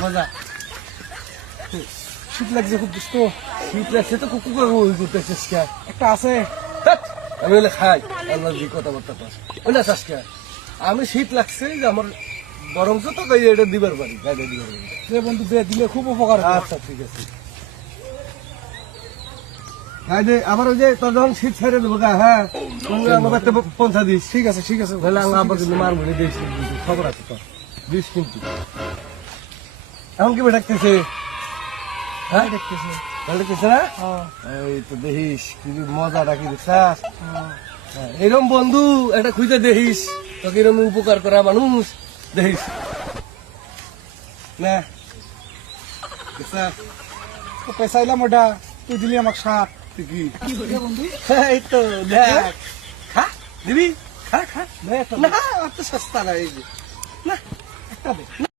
মজা শীত লাগছে খুব দুষ্ট। শীত লাগছে তো কুকু করে ওই করতেছিস কে? একটা আছে আমি বলে খাই আল্লাহ দি কথাবার্তা পাস ওটা চাস কে? আমি শীত লাগছে যে আমার বরঞ্চ তো এটা দিবার পারি গাড়ি দিবার পারি। যে বন্ধু দিয়ে দিলে খুব উপকার হবে। আচ্ছা ঠিক আছে আবার ওই যে তোর যখন শীত ছেড়ে দেবো গা, হ্যাঁ আমার একটা পৌঁছা দিস। ঠিক আছে ঠিক আছে তাহলে আমি আবার কিন্তু মার মনে দিস খবর আছে তো দিস কিন্তু এখন কি ডাকতেছে? হ্যাঁ দেখতেছি। ভালো দেখতেছে না? এই তো দেখিস কি মজাটা কি দেখছাস? এরকম বন্ধু একটা খুঁজে দেখিস তোকে এরকম উপকার করা মানুষ দেখিস না দেখছাস? পয়সা এলাম ওটা, তুই দিলি আমাকে সাত। তুই কি বন্ধু এই তো দেখ খা দিবি খা খা না অত সস্তা না এই যে না একটা দে।